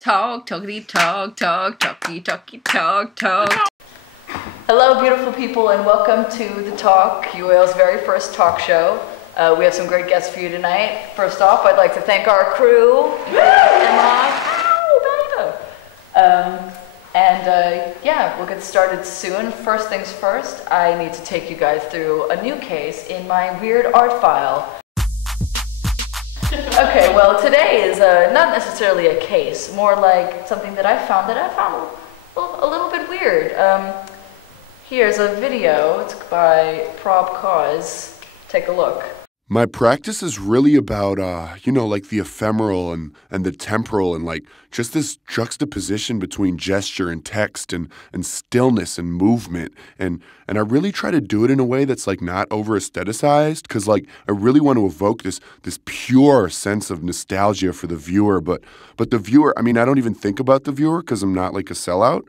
Talk, talkity, talk, talk, talky, talky, talk, talk. Hello, beautiful people, and welcome to The Talk, UAL's very first talk show. We have some great guests for you tonight. First off, I'd like to thank our crew, Emma, yeah, we'll get started soon. First things first, I need to take you guys through a new case in my weird art file. Okay, well, today is not necessarily a case, more like something that I found a little bit weird. Here's a video. It's by Prob Cause. Take a look. My practice is really about, like the ephemeral and the temporal and like just this juxtaposition between gesture and text and stillness and movement. And I really try to do it in a way that's like not over aestheticized because like I really want to evoke this pure sense of nostalgia for the viewer. But the viewer, I mean, I don't even think about the viewer because I'm not like a sellout.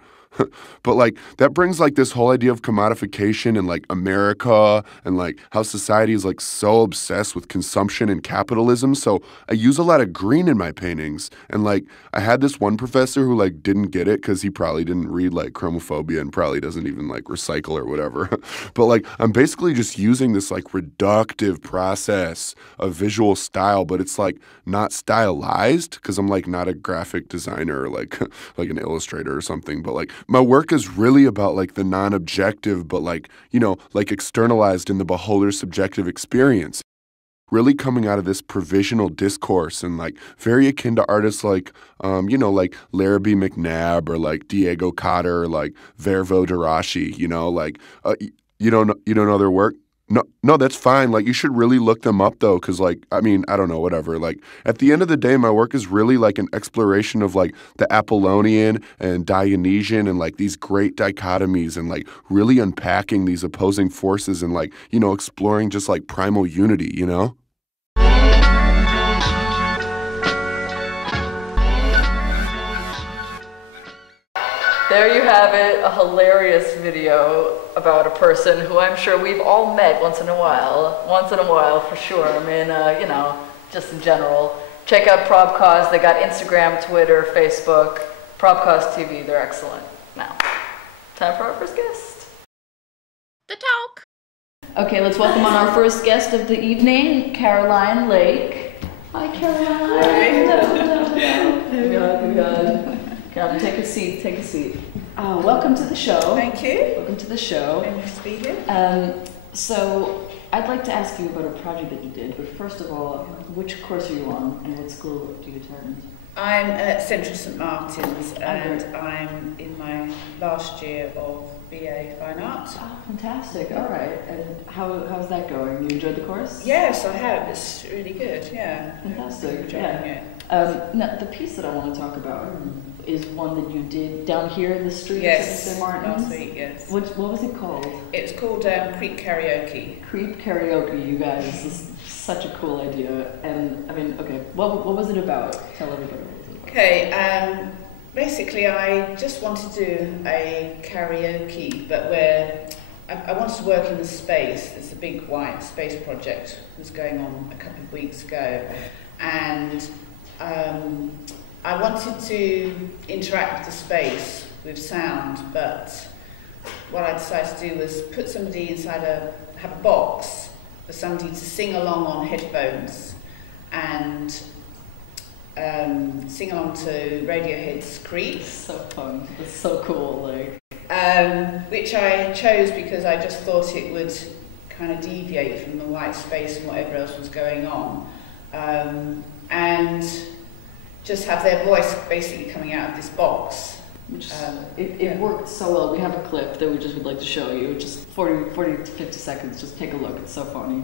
But like that brings like this whole idea of commodification and like America and like how society is like so obsessed with consumption and capitalism. So I use a lot of green in my paintings. And like I had this one professor who like didn't get it because he probably didn't read like chromophobia and probably doesn't even like recycle or whatever. But like I'm basically just using this like reductive process of visual style, but it's like not stylized because I'm like not a graphic designer or like an illustrator or something. But like my work is really about like the non-objective, but like, like externalized in the beholder's subjective experience. Really coming out of this provisional discourse and like very akin to artists like, like Larrabee McNabb or like Diego Cotter or like Vervo Darashi, you don't know their work? No, that's fine. Like, you should really look them up, though, because, like, I mean, I don't know, whatever. Like, at the end of the day, my work is really, like, an exploration of, like, the Apollonian and Dionysian and, like, these great dichotomies and, like, really unpacking these opposing forces and, like, exploring just, like, primal unity, There you have it, a hilarious video about a person who I'm sure we've all met once in a while for sure. I mean, just in general. Check out Prob Cause. They got Instagram, Twitter, Facebook, Prob Cause TV. They're excellent. Now, time for our first guest. The Talk. Okay, let's welcome on our first guest of the evening, Caroline Lake. Hi, Caroline. Hello. God. Come, take a seat. Welcome to the show. Thank you. Welcome to the show. Nice to be here. So, I'd like to ask you about a project that you did, but first of all, which course are you on and what school do you attend? I'm at Central St Martin's and I'm in my last year of BA Fine Art. Oh, fantastic. All right. And how's that going? You enjoyed the course? Yes, I have. It's really good, yeah. Fantastic. Enjoying it. Now, the piece that I want to talk about is one that you did down here in the streets of St. Martin's. Last week, yes. What was it called? It was called Creep Karaoke. Creep Karaoke, you guys. This is such a cool idea. And, I mean, okay, what was it about? Tell everybody what it was about. Okay, basically I just wanted to do a karaoke, but where I wanted to work in the space. There's a big white space project that was going on a couple of weeks ago. And I wanted to interact with the space with sound, but what I decided to do was put somebody inside have a box for somebody to sing along on headphones and sing along to Radiohead's Creep. So fun. It's so cool, like. Which I chose because I just thought it would kind of deviate from the white space and whatever else was going on. And just have their voice basically coming out of this box. It worked so well. We have a clip that we just would like to show you. Just 40 to 50 seconds. Just take a look. It's so funny.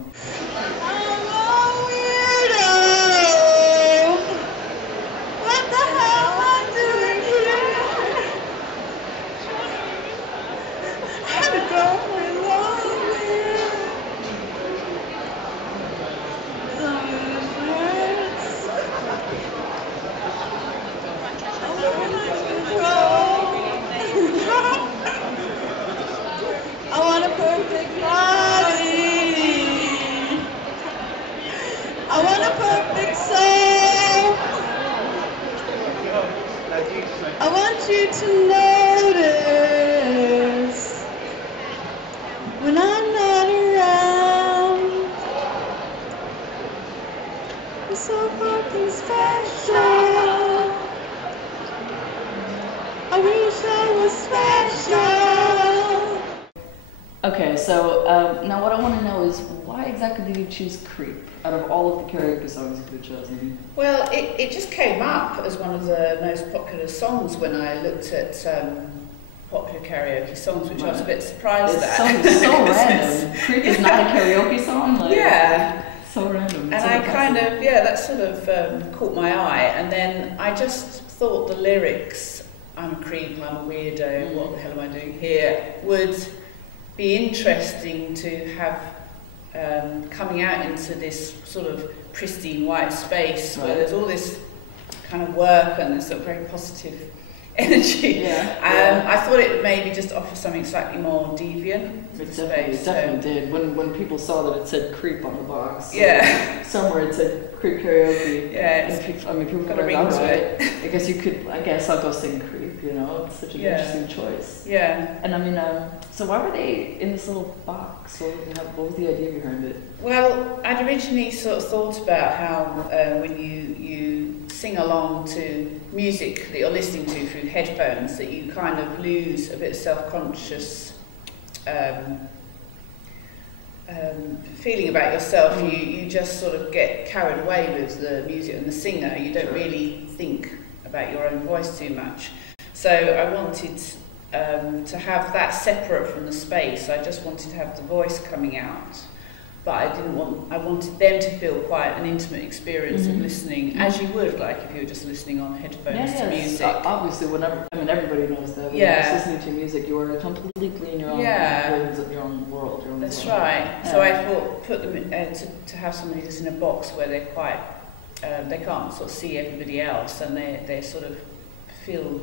What the hell am I doing here? I don't belong here. I want a perfect body. I want you to notice when I'm not around. You're so fucking special. I wish I was special. Okay, so now what I want to know is why exactly did you choose Creep out of all of the karaoke songs you could have chosen? Well, it just came up as one of the most popular songs when I looked at popular karaoke songs, which I was a bit surprised at. It's so random. Creep is not a karaoke song? Like, yeah. So random. And I kind of, that sort of caught my eye. And then I just thought the lyrics, I'm a creep, I'm a weirdo, what the hell am I doing here, would be interesting to have coming out into this sort of pristine white space where there's all this kind of work and this sort of very positive energy. I thought it would maybe just offer something slightly more deviant. It definitely did. When people saw that it said Creep on the box, somewhere it said Creep karaoke. People got to ring to it. I guess I'll go sing Creep. You know, it's such an interesting choice. Yeah. And I mean, so why were they in this little box? What was the idea behind it? Well, I'd originally sort of thought about how when you sing along to music that you're listening to through headphones, that you kind of lose a bit of self-conscious feeling about yourself. You just sort of get carried away with the music and the singer. You don't really think about your own voice too much. So I wanted to have that separate from the space. I just wanted to have the voice coming out. But I wanted them to feel quite an intimate experience of listening, as you would, like if you were just listening on headphones to music. Obviously, everybody knows that. When you're listening to music, you are completely in your own your own world. That's right. Yeah. So I thought put them to have somebody just in a box where they're quite, they can't sort of see everybody else, and they sort of feel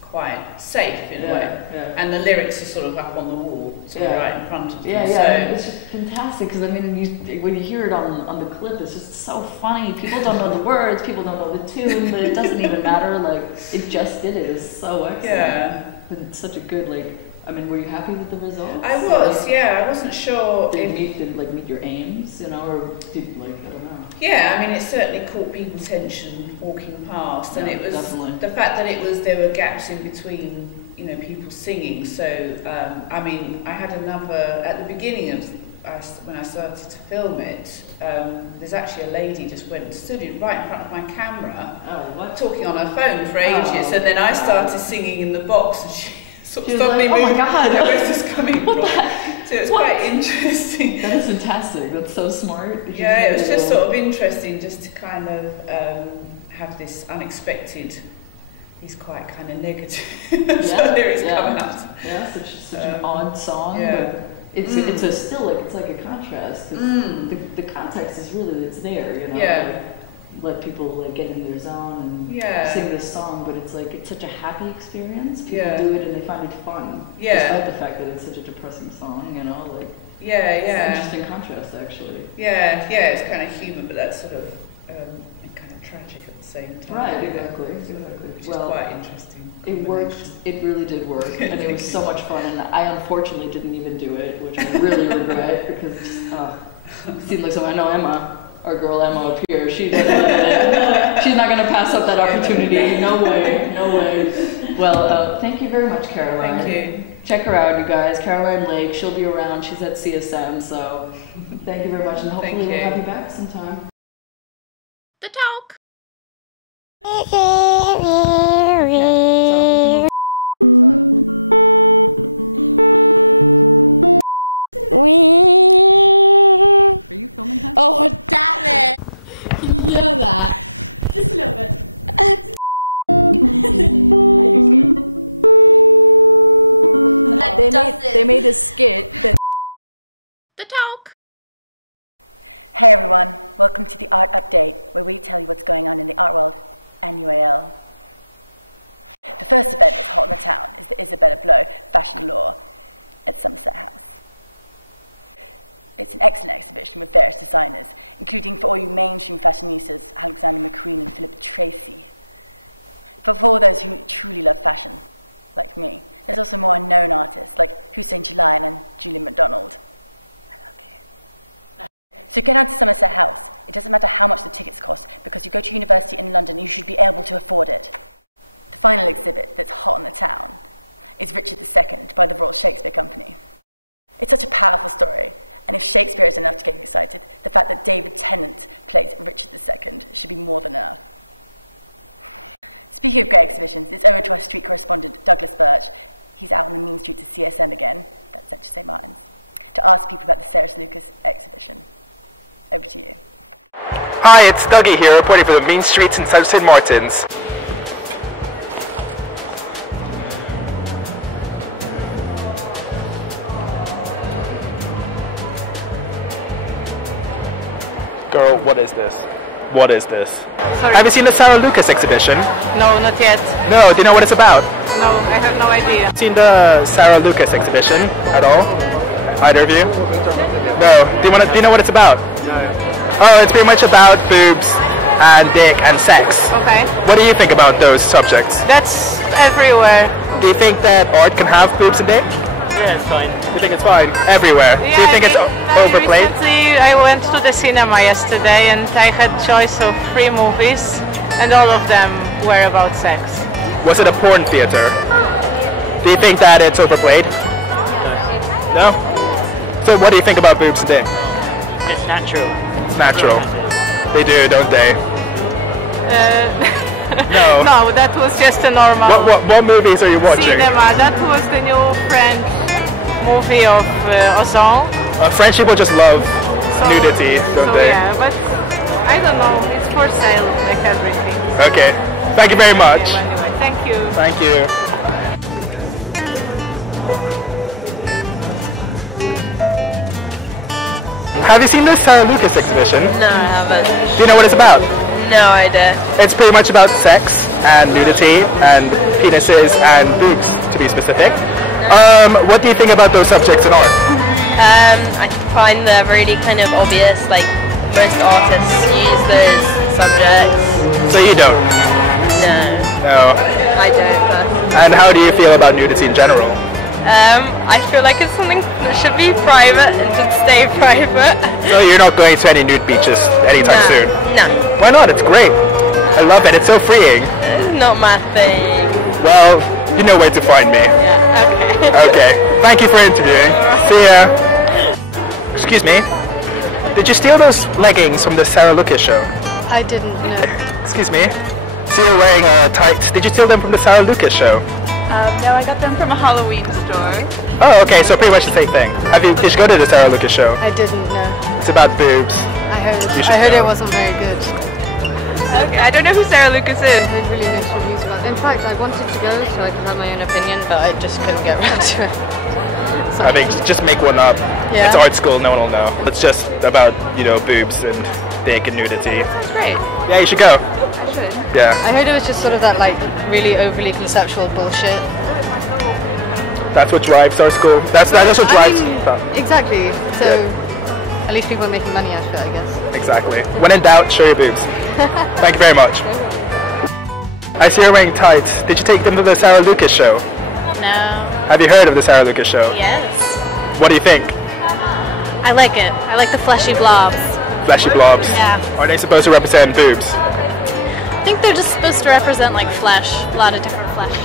quite safe in a way. And the lyrics are sort of up on the wall, sort of right in front of them. So it's just fantastic because I mean, when you hear it on the clip, it's just so funny. People don't know the words, people don't know the tune, but it doesn't even matter. Like it just did it. It's so excellent. Yeah. And it's such a good I mean, were you happy with the results? I was. I wasn't sure. Did it meet your aims? You know, or did I don't know. Yeah, I mean, it certainly caught people's attention walking past, and it was the fact that there were gaps in between, people singing. So, I mean, I had another at the beginning of when I started to film it. There's actually a lady just went and stood right in front of my camera, talking on her phone for ages, and then I started singing in the box, and she sort of suddenly moved. Oh my God! Where's this coming from? So it's quite interesting. That is fantastic. That's so smart. It was just sort of interesting just to kind of have this unexpected, these quite kind of negative lyrics come out. Yeah, such an odd song. But it's like a contrast. The context is really it's there. Let people get in their zone and sing this song, but it's such a happy experience. People do it and they find it fun, despite the fact that it's such a depressing song. It's an interesting contrast, actually. It's kind of human, but that's sort of kind of tragic at the same time. Right, exactly. Which is quite interesting. It worked. It really did work, and it was so much fun. And I unfortunately didn't even do it, which I really regret because it just seemed like I know Emma. Our girl Emma up here, she's not going to pass up that opportunity. No way. Well, thank you very much, Caroline. Thank you. Check her out, you guys. Caroline Lake, she'll be around. She's at CSM, so thank you very much, and hopefully we'll have you back sometime. The talk. The talk. Hi, it's Dougie here, reporting for the mean streets in South St. Martin's. Girl, what is this? What is this? Sorry. Have you seen the Sarah Lucas exhibition? No, not yet. No, do you know what it's about? No, I have no idea. Seen the Sarah Lucas exhibition at all? Either of you? No. Do you know what it's about? No. Oh, it's pretty much about boobs and dick and sex. Okay. What do you think about those subjects? That's everywhere. Do you think that art can have boobs and dick? Yeah, it's fine. You think it's fine? Everywhere. Yeah, Do you think it's overplayed? Recently, I went to the cinema yesterday and I had choice of 3 movies and all of them were about sex. Was it a porn theater? Do you think that it's overplayed? No? So what do you think about boobs and dick? It's natural. It's natural. They do, don't they? No. No, that was just a normal What movies are you watching? cinema. That was the new French movie of Ozon. French people just love nudity, don't they? Yeah, but I don't know. It's for sale, like everything. Okay. Thank you very much. Okay, well, anyway, thank you. Thank you. Have you seen this Sarah Lucas exhibition? No, I haven't. Do you know what it's about? No idea. It's pretty much about sex and nudity and penises and boobs, to be specific. What do you think about those subjects in art? I find they're really kind of obvious, like most artists use those subjects. So you don't? No. No. I don't, but... And how do you feel about nudity in general? I feel like it's something that should be private and should stay private. So you're not going to any nude beaches anytime soon? No. Why not? It's great. I love it. It's so freeing. It's not my thing. Well, you know where to find me. Yeah, okay. Okay. Thank you for interviewing. See ya. Excuse me. Did you steal those leggings from the Sarah Lucas show? I didn't know. Excuse me. See you're wearing tights. Did you steal them from the Sarah Lucas show? No, I got them from a Halloween store. Oh, okay. So pretty much the same thing. Did you go to the Sarah Lucas show? I didn't know. It's about boobs. I heard it wasn't very good. Okay, I don't know who Sarah Lucas is. I heard really mixed reviews about it. In fact, I wanted to go so I could have my own opinion, but I just couldn't get around to it. So, I think just make one up. Yeah. It's art school. No one will know. It's just about boobs and dick and nudity. That's great. Yeah, you should go. I should. Yeah. I heard it was just sort of that like really overly conceptual bullshit. That's what drives our school. That's what drives. Exactly. So at least people are making money out of it, I guess. Exactly. When in doubt, show your boobs. Thank you very much. I see you're wearing tights. Did you take them to the Sarah Lucas show? No. Have you heard of the Sarah Lucas show? Yes. What do you think? I like it. I like the fleshy blobs. Fleshy blobs. Yeah. Are they supposed to represent boobs? I think they're just supposed to represent like flesh. A lot of different flesh.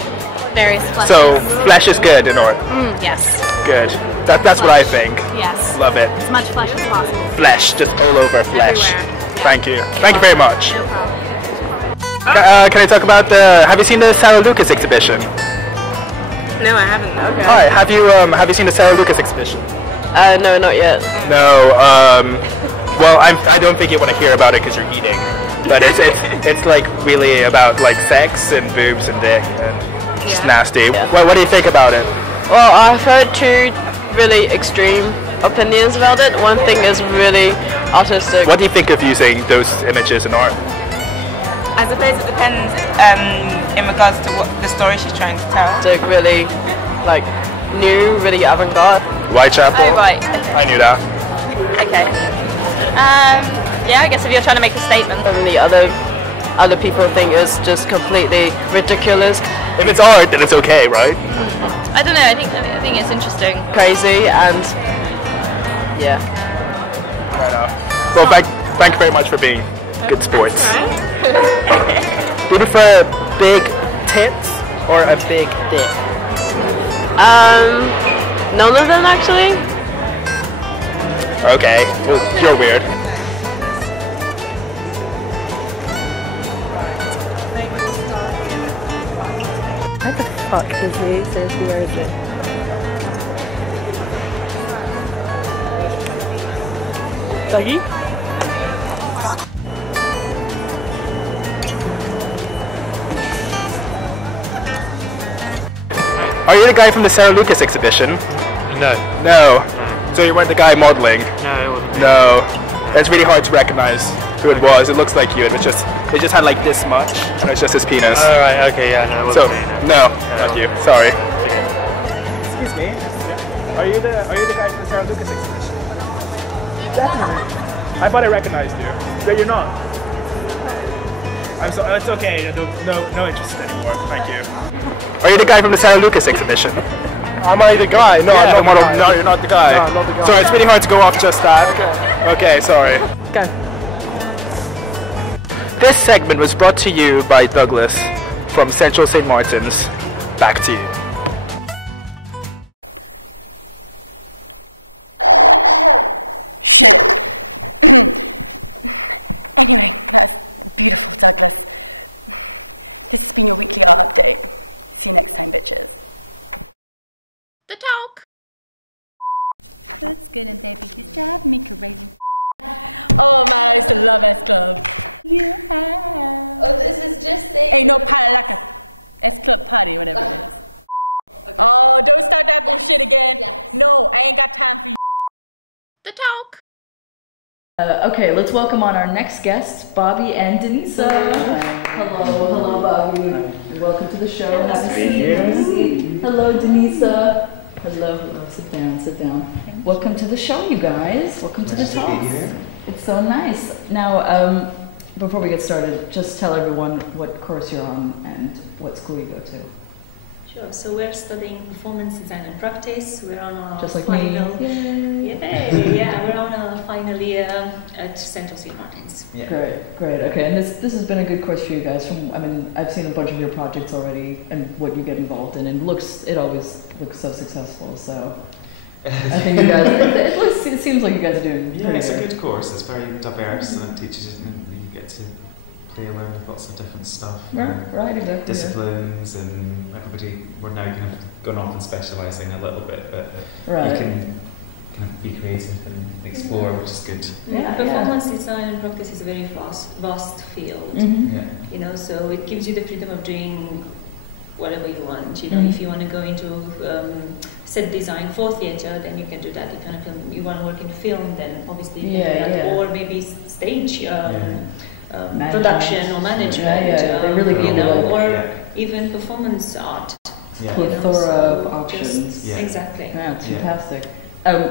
Various fleshes. So flesh is good in art. Yes. Good. That's what I think. Yes. Love it. As much flesh as possible. Flesh, just all over flesh. Everywhere. Thank you. Thank you very much. No problem. Can I talk about have you seen the Sarah Lucas exhibition? No, I haven't. Okay. Hi. Have you seen the Sarah Lucas exhibition? No, not yet. No. Well, I don't think you want to hear about it because you're eating. But it's like really about like sex and boobs and dick and just nasty. Yeah. What do you think about it? Well, I've heard 2 really extreme opinions about it. One thing is really artistic. What do you think of using those images in art? I suppose it depends in regards to what the story she's trying to tell. It's really like new, really avant-garde. Whitechapel? Oh, right. Okay. I knew that. Okay. Yeah, I guess if you're trying to make a statement. And the other people think it's just completely ridiculous. If it's art, then it's okay, right? I don't know. I think it's interesting. Crazy and yeah. Fair enough. Well, thank you very much for being good sports. Do you prefer big tits or a big dick? None of them actually. Okay, well, you're weird. Where the fuck is he? Seriously, where is it? Dougie? Are you the guy from the Sarah Lucas exhibition? No. No. So you weren't the guy modelling? No, it wasn't. No. It's really hard to recognise who it was. It looks like you. It just had like this much, and it's just his penis. Oh right, okay, yeah, no, it wasn't me. No, not you. Sorry. Excuse me. Are you the guy from the Sarah Lucas exhibition? Definitely. I thought I recognised you, but you're not. I'm so. It's okay. No interest anymore. Thank you. Are you the guy from the Sarah Lucas exhibition? Am I the guy? No, yeah, I'm not the guy. No, you're not the guy. No, I'm not the guy. Sorry, it's really hard to go off just that. Okay, sorry. Go. This segment was brought to you by Douglas from Central St. Martin's. Back to you. The talk. The talk. Okay, let's welcome on our next guests, Bobby and Denisa. Hello, Bobby. Welcome to the show. Have a seat. Hello, Denisa. Hello. Sit down. Welcome to the show, you guys. Welcome to the talk. It's so nice. Now, before we get started, just tell everyone what course you're on and what school you go to. Sure. So we're studying performance design and practice. We're on our Just like final. me. Yeah, we're on our final year at Central St. Martin's. Yeah. Great. Okay, and this has been a good course for you guys. I've seen a bunch of your projects already and what you get involved in, and it always looks so successful. So I think you guys. It seems like you guys are doing. Yeah, it's a good course. It's very diverse and it teaches you. You get to play around with lots of different stuff. Right, exactly. Disciplines, and we're now kind of going off and specialising a little bit, but you can kind of be creative and explore, which is good. Performance design and practice is a very vast field. You know, so it gives you the freedom of doing whatever you want. You know, if you want to go into set design for theatre, then you can do that. You want to work in film, then obviously you can do that. Or maybe stage. Production or management, they really or even performance art. Plethora of options. Exactly. Yeah, it's fantastic.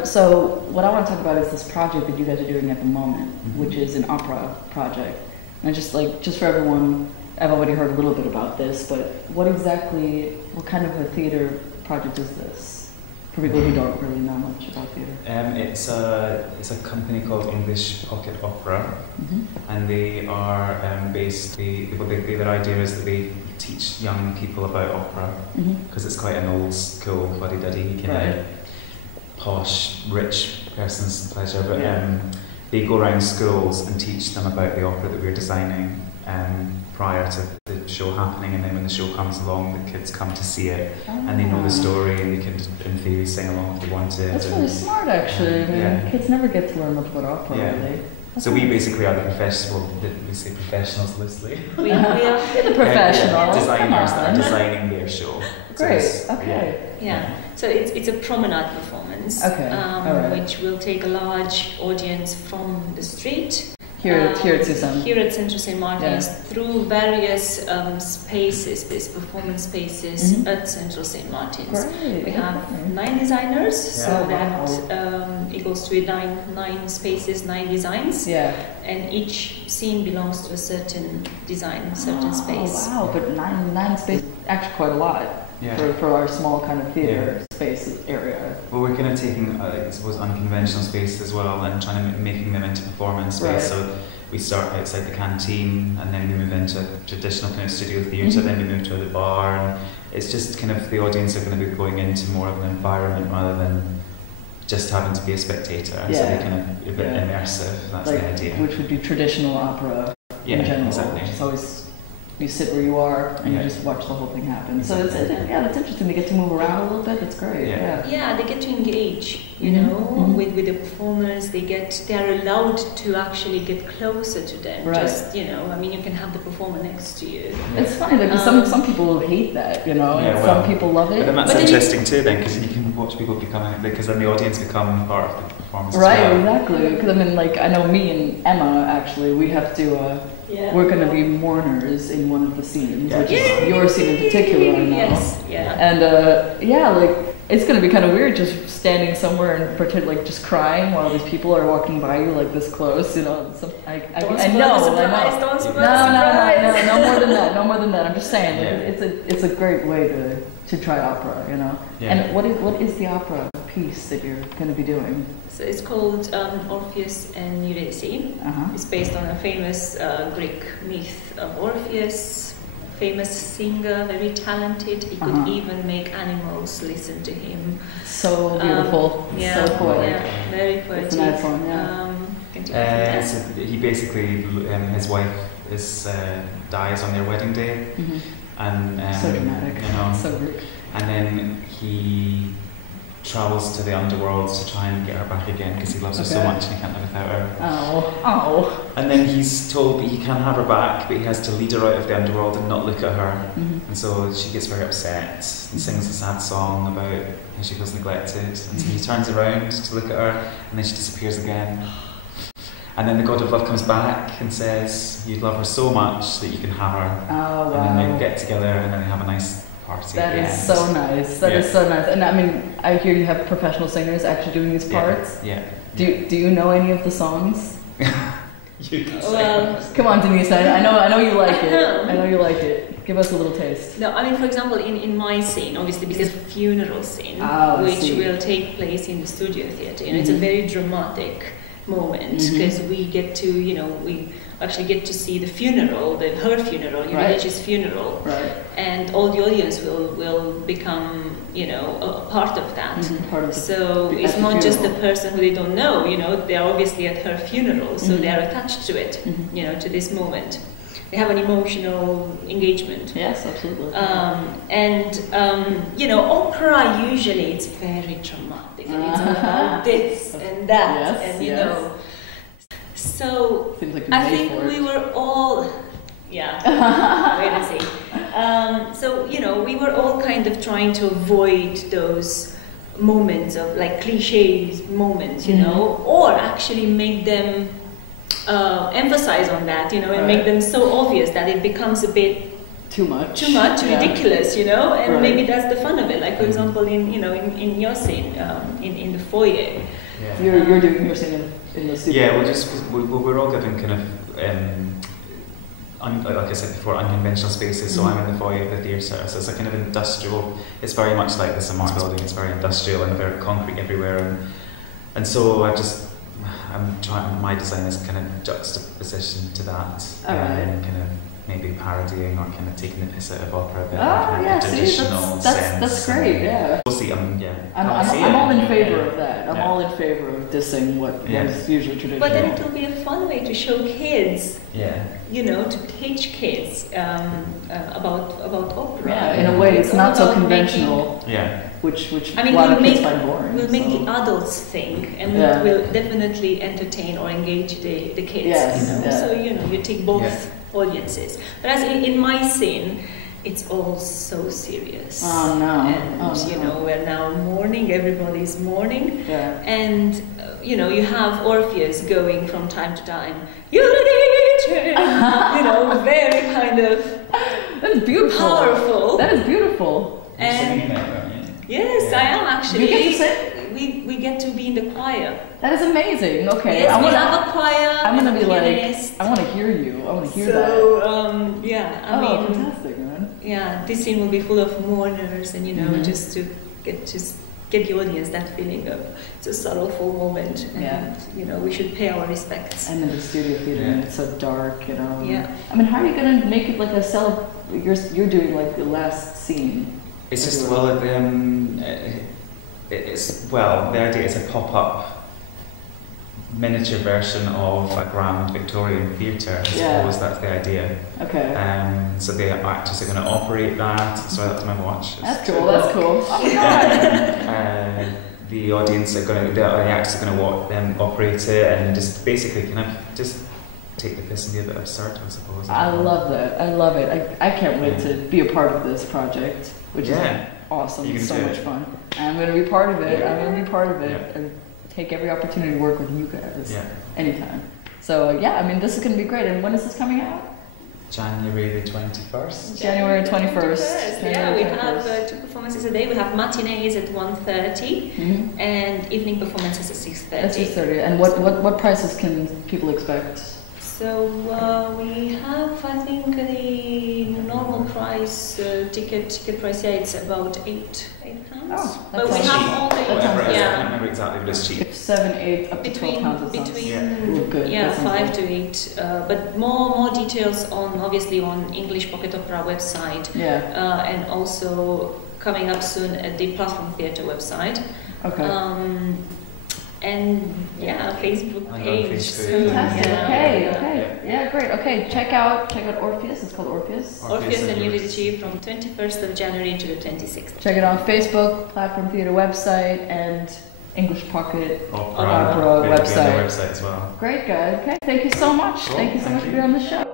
So what I want to talk about is this project that you guys are doing at the moment, which is an opera project. And just for everyone, I've already heard a little bit about this, but what kind of a theater project is this? For people who don't really know much about theatre. It's a company called English Pocket Opera, and they are based. Their idea is that they teach young people about opera because it's quite an old school fuddy-duddy kind of posh, rich person's pleasure. But they go around schools and teach them about the opera that we're designing prior to the show happening, and then when the show comes along, the kids come to see it and they know the story and they can, in theory, sing along if they wanted. That's really smart, actually. Kids never get to learn much about opera, really. So we basically are the we say professionals loosely. We are the professionals. Designers that are designing their show. Great. So So it's a promenade performance, which will take a large audience from the street. Here at Central St. Martin's, through various spaces, these performance spaces at Central St. Martin's. Great. We have 9 designers, so that equals to 9 spaces, 9 designs. And each scene belongs to a certain design, certain space. Oh wow, but 9 spaces, actually quite a lot. For our small kind of theatre space area. Well, we're kind of taking, I suppose, unconventional spaces as well and trying to making them into performance space. So we start outside the canteen and then we move into traditional kind of studio theatre, then we move to the bar, and it's just kind of the audience are going to be going into more of an environment rather than just having to be a spectator. So they kind of a bit immersive, that's the idea. Which would be traditional opera in general. Exactly. Which is always you sit where you are and you just watch the whole thing happen. So it's interesting. They get to move around a little bit. That's great. Yeah, they get to engage, you know, with the performers. They are allowed to actually get closer to them. Right. Just, you know, I mean, you can have the performer next to you. It's funny because some people hate that, you know, and some people love it. But then that's interesting too, then, because you can watch people become, because then the audience become part of the performance. Right, as well. exactly. Because I mean, like, I know me and Emma actually, we have to. We're going to be mourners in one of the scenes, which is your scene in particular, I know. Yes, yeah. And like, it's going to be kind of weird just standing somewhere and pretend like just crying while these people are walking by you like this close, you know. So I know. No more than that. No more than that. I'm just saying, it's a great way to try opera, you know. Yeah. And what is the opera piece that you're going to be doing? So it's called Orpheus and Eurydice. It's based on a famous Greek myth of Orpheus, famous singer, very talented. He could even make animals listen to him. So beautiful, so poetic. Yeah, very poetic. It's a nice one, so he basically, his wife dies on their wedding day, and so dramatic, you know, so Greek. And then he travels to the underworld to try and get her back again because he loves her so much and he can't live without her. Oh. And then he's told that he can have her back, but he has to lead her out of the underworld and not look at her. And so she gets very upset and sings a sad song about how she feels neglected. And so he turns around to look at her and then she disappears again. And then the god of love comes back and says, you love her so much that you can have her. Oh, wow. And then they get together and then they have a nice party. That is so nice. That is so nice. And I mean, I hear you have professional singers actually doing these parts. Yeah. Do you know any of the songs? You can come on, Denisa. I know you like it. I know you like it. Give us a little taste. No, I mean, for example, in my scene, obviously, because it's a funeral scene, which will take place in the studio theatre, and it's a very dramatic moment because we get to, you know, we actually get to see the funeral, her funeral, Eurydice's funeral, and all the audience will become, you know, a part of that. So it's not just the person who they don't know, you know, they're obviously at her funeral, so they are attached to it, you know, to this moment. They have an emotional engagement. Yes, absolutely. You know, opera usually it's very dramatic, and it's all about this and that, and you know. So I think we were all, wait and see. So you know, we were all kind of trying to avoid those moments of like cliches moments, you know, or actually make them emphasize on that, you know, and make them so obvious that it becomes a bit too much, ridiculous, you know, and maybe that's the fun of it. Like for example, in in your scene, in the foyer. You're doing your scene in the studio. Yeah, we're all given kind of, like I said before, unconventional spaces. So I'm in the foyer of the theatre, so it's a kind of industrial. It's very much like the Simmons building. It's very industrial and very concrete everywhere, and so I'm trying. My design is kind of juxtaposition to that, kind of maybe parodying or kind of taking the piss out of opera, but kind of traditional sense. That's great. Yeah. We'll see. I'm all in favor of that. I'm all in favor of dissing what is usually traditional. But then it will be a fun way to show kids. You know, to teach kids about opera. Yeah, in a way, it's not so conventional. Which I mean, a lot of kids find boring. We'll make the adults think, and we'll definitely entertain or engage the kids. You know, so you know, you take both audiences. But as in my scene, it's all so serious. Oh no! And you know, we're now mourning. Everybody's mourning. And you know, you have Orpheus going from time to time, Eurydice, you know, very kind of. That's beautiful. Powerful. That is beautiful. And yes, I am actually. You get to sing? We get to be in the choir. That is amazing. Okay. Yes, we have a choir. I'm gonna be like, I want to hear you. I want to hear that. So yeah, I mean, fantastic, man. Yeah, this scene will be full of mourners, and you know, just to get the audience that feeling of it's a sorrowful moment, and you know, we should pay our respects. And in the studio theater, and it's so dark, you know. Yeah. I mean, how are you gonna make it like a You're doing like the last scene. It's just the idea is a pop-up miniature version of a grand Victorian theatre. I suppose that's the idea. Okay. So the actors are going to operate that. Sorry, that's my watch. That's cool. That's cool. The audience are going to, the actors are going to operate it and just basically kind of just take the piss and be a bit absurd, I suppose. I love that. I love it. I can't wait to be a part of this project, which is awesome. It's so much fun. I'm going to be part of it. I'm going to be part of it and take every opportunity to work with you guys anytime. So yeah, I mean, this is going to be great. And when is this coming out? January the 21st. January 21st. Yeah, we have 2 performances a day. We have matinees at 1:30 and evening performances at 6:30. At 6:30. And what prices can people expect? So we have, I think, the normal price ticket price. It's about £8. Oh, but we have all the I can't remember exactly, but it's cheap. It's 7, 8, up to £12. Between good. 5 to 8. But more details obviously on English Pocket Opera website. And also coming up soon at the Platform Theatre website. Okay. And Facebook page. Fantastic. Okay. Yeah, great. Okay, check out Orpheus. It's called Orpheus. Orpheus and Eurydice from 21st of January to the 26th. Check it on Facebook, Platform Theatre website, and English Pocket Opera website as well. Great, guys. Okay, thank you so much. Cool. Thank you so much for being on the show.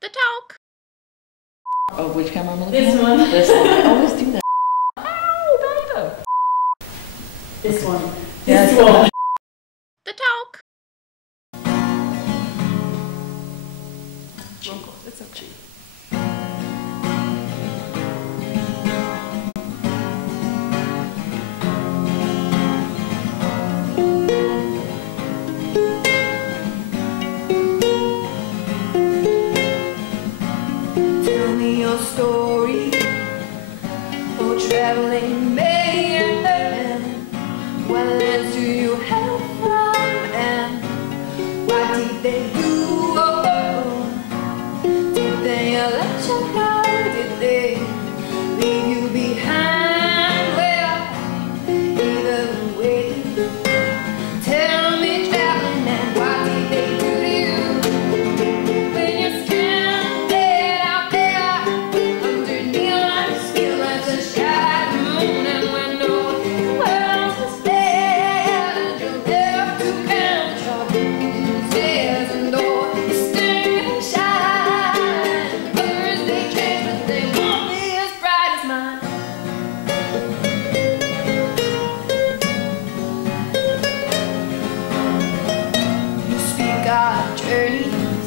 The talk. Oh, which camera am I looking This at? one. This one. I always do that. Oh, baby. This one. This one. The talk. It's up to you. Tell me your story. Oh, traveling man, what lands do you have from, and what did they do? Did they let you go? Did they leave you behind? Well, either way, tell me, traveling man, what did they do to you when you're stranded out there under neon skin like the sky moon, and when no one else is there and you're left to count your bruises and all you stay shine. Others they change, but they won't be as bright as mine. You speak our journeys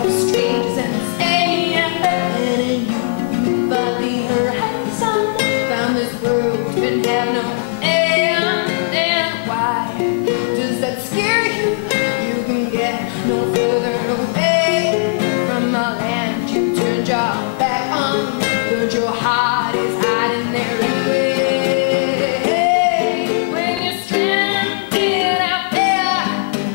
of strangers and staying, and you move on the horizon. Found this world didn't have no end. And why does that scare you? You can get no further away from my land. You turned your back on, but your heart is hiding there anyway. When you're stranded out there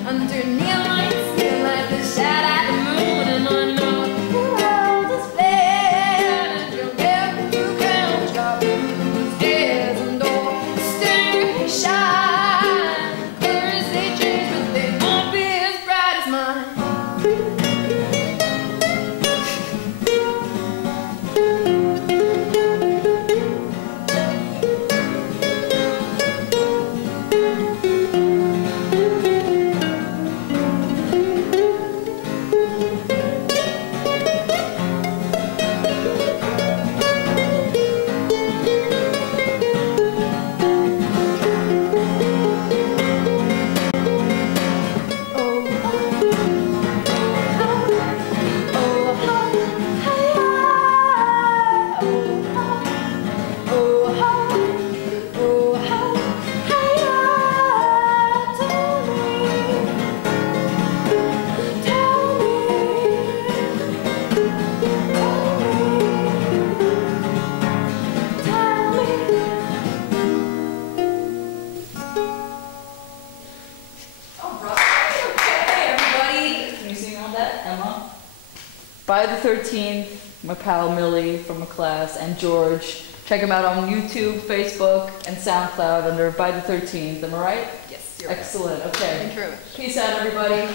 under neon lights, feel like the shadow of the moon, and I know the world is fair, and you're left to count your bruises and all the stars shine. Colors they change, but they won't be as bright as mine. By the 13th, my pal Millie from my class and George. Check them out on YouTube, Facebook, and SoundCloud under By the 13th. Am I right? Yes. Excellent. Okay. Peace out, everybody.